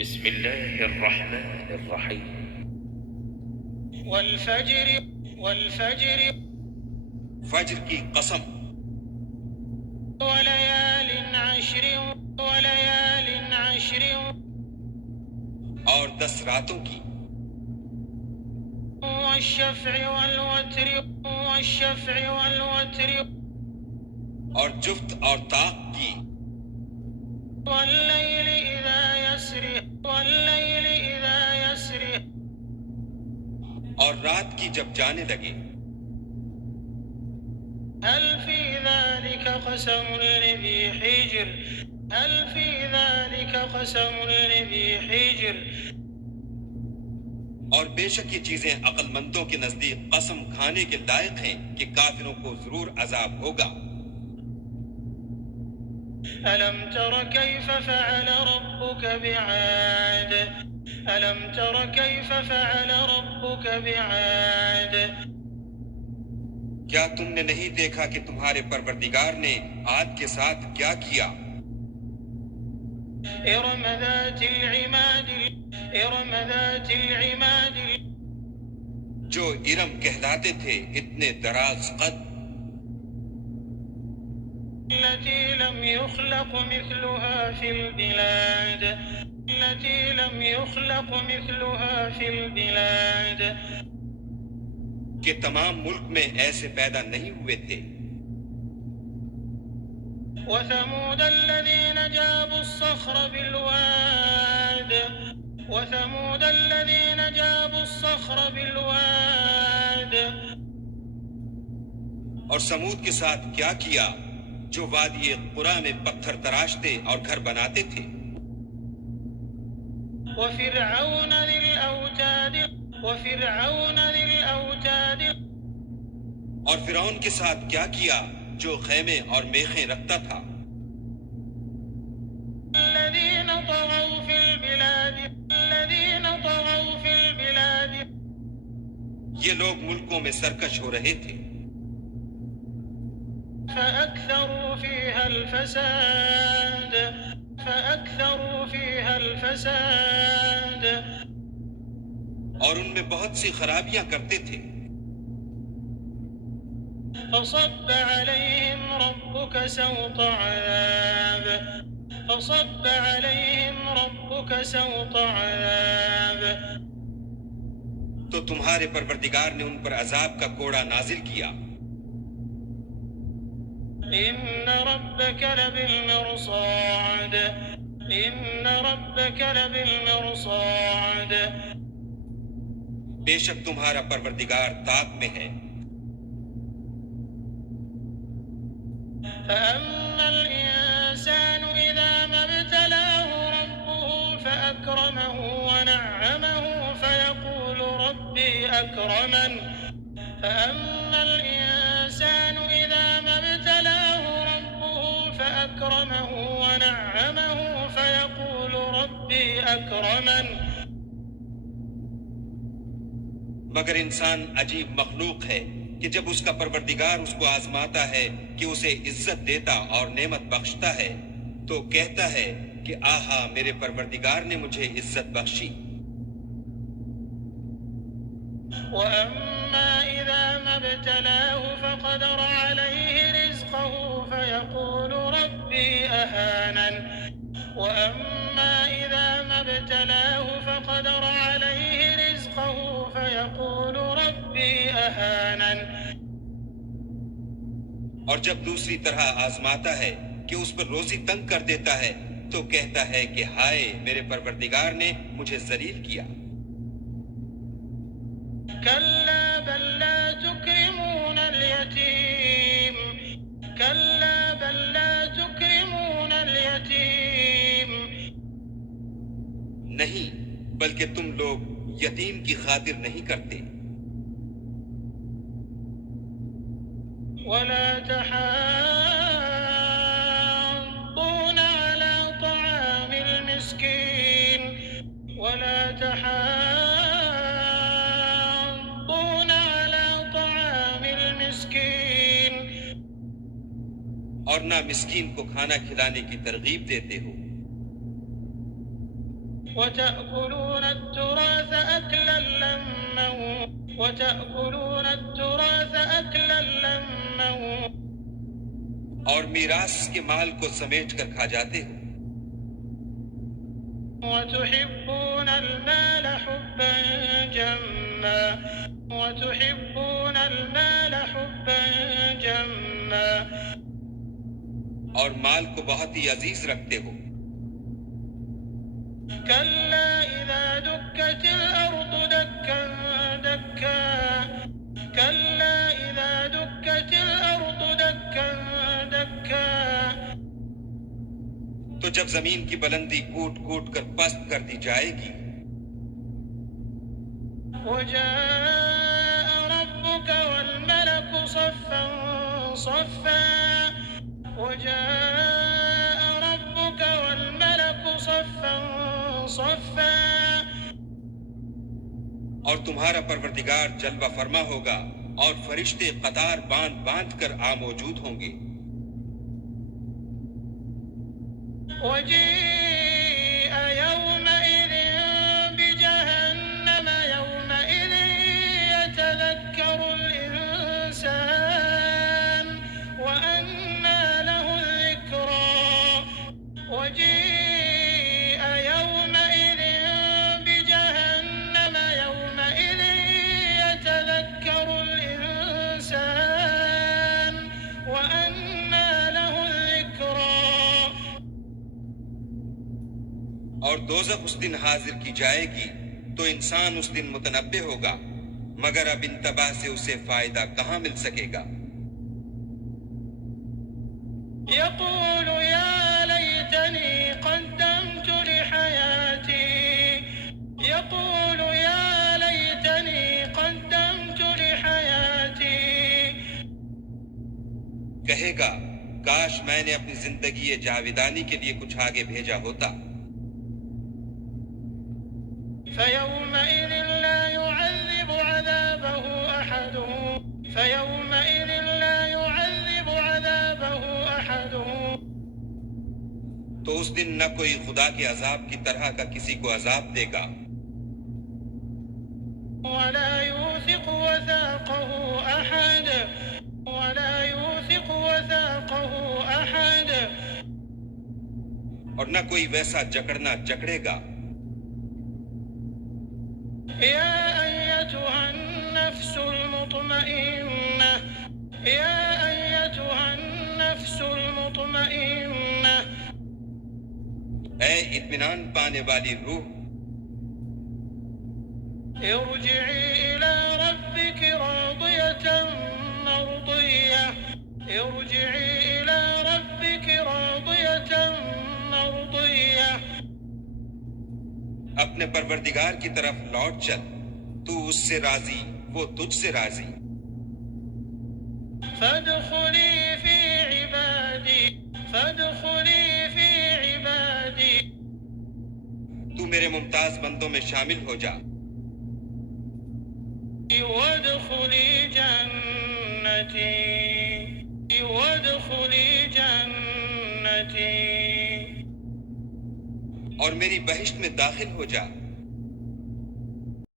بسم الله الرحمن الرحيم. والفجر فجر کی قسم وليال عشر اور 10 راتوں کی والشفع والوتر اور جفت اور طاق کی والليل إذا يسر اور رات کی جب جانے لگے هل في ذلك قسم لذي حجر اور بے شک یہ چیزیں عقل مندوں کے نزدیک قسم کھانے کے لائق ہیں کہ کافروں کو ضرور عذاب ہوگا۔ ألم تر كيف فعل ربك بعاد کیا تم نے نہیں دیکھا کہ تمہارے پروردگار نے عاد کے ساتھ کیا کیا؟ إرم ذات العماد جو ارم کہلاتے تھے اتنے دراز قد، التي لم يخلق مثلها في البلاد کہ تمام ملک میں ایسے پیدا نہیں ہوئے تھے۔ وثمود الذين جابوا الصخر بالواد اور سمود کے ساتھ کیا کیا جو وادی قرا میں پتھر تراشتے اور گھر بناتے تھے۔ وفرعون ذي الأوتاد اور فرعون کے ساتھ کیا کیا جو خیمے اور میخیں رکھتا تھا۔ الذين طغوا في البلاد یہ لوگ ملکوں میں سرکش ہو رہے تھے۔ فأكثروا فيها الفساد اور ان میں بہت سی خرابیاں کرتے تھے۔ فصب عليهم ربك سوط عذاب تو تمہارے پروردگار نے ان پر عذاب کا کوڑا نازل کیا۔ إن ربك لبالمرصاد بے شک تمہارا پروردگار طاق میں ہے۔ فأما الإنسان إذا ما ابتلاه ربه فأكرمه ونعمه فيقول ربي أكرمن فأما الإنسان إذا ما ابتلاه ربه فأكرمه ونعمه فيقول ربي أكرمن مگر انسان عجیب مخلوق ہے کہ جب اس کا پروردگار اس کو آزماتا ہے کہ اسے عزت دیتا اور نعمت بخشتا ہے تو کہتا ہے کہ آہا میرے پروردگار نے مجھے عزت بخشی۔ وأما إذا ما ابتلاه فقدر عليه رزقه فيقول ربي أهانن وأما إذا ما ابتلاه فقدر عليه رزقه فيقول ربي أهانن اور جب دوسری طرح آزماتا ہے کہ اس پر روزی تنگ کر دیتا ہے تو کہتا ہے کہ ہائے میرے پروردگار نے مجھے ذلیل کیا۔ كلا بل لا تكرمون اليتيم نہیں بلکہ تم لوگ یتیم کی خاطر نہیں کرتے۔ ولا تحاضون على طعام المسكين اور نہ مسکین کو کھانا کھلانے کی ترغیب دیتے ہو۔ وتأكلون التراث أكلا لما وتأكلون التراث أكلا لما اور میراث کے مال کو سمیٹ کر کھا جاتے ہو. وتحبون المال حبا جما وتحبون المال حبا جما اور مال کو بہت ہی عزیز رکھتے ہو. كلا إذا دكت الأرض دكا دكا كلا إذا دكت الأرض دكا دكا تو جب زمین کی بلندی کوٹ کوٹ کر پست کر دی جائے گی. وجاء ربك والملك صفا صفا وجاء ربك والملك صفا صفا اور تمہارا پروردگار جلوہ فرما ہوگا اور فرشتے قطار باندھ باندھ کر موجود ہوں گے. وجيء يومئذ بجهنم يومئذ يتذكر الإنسان وأنى له الذكرى وجيء يومئذ بجهنم يومئذ يتذكر الإنسان وأنى له الذكرى اور دوزخ اس دن حاضر کی جائے گی تو انسان اس دن متنبہ ہوگا مگر اب انتباہ سے اسے فائدہ کہاں مل سکے گا. يقول يا ليتني قدمت لحياتي يقول يا ليتني قدمت لحياتي کہے گا کاش میں نے اپنی زندگی جاویدانی کے لیے کچھ آگے بھیجا ہوتا. فيومئذ لا يعذب عذابه أحد فيومئذ لا يعذب عذابه أحد تو اس دن نہ کوئی خدا کے عذاب کی طرح کا کسی کو عذاب دے گا ولا يوثق وثاقه أحد ولا يوثق وثاقه أحد اور نہ کوئی ویسا جکڑنا جکڑے گا. يا أيتها النفس المطمئنة يا أيتها النفس المطمئنة اے اطمینان پانے والی روح ارجعي إلى ربك راضية مرضية ارجعي إلى ربك راضية مرضية اپنے پروردگار کی طرف لوٹ چل تو اس سے راضی وہ تجھ سے راضی. فادخلي في عبادي فادخلي في عبادي تو میرے ممتاز بندوں میں شامل ہو جا. وادخلي جنتي وادخلي جنتي اور میری بہشت میں داخل ہو جا.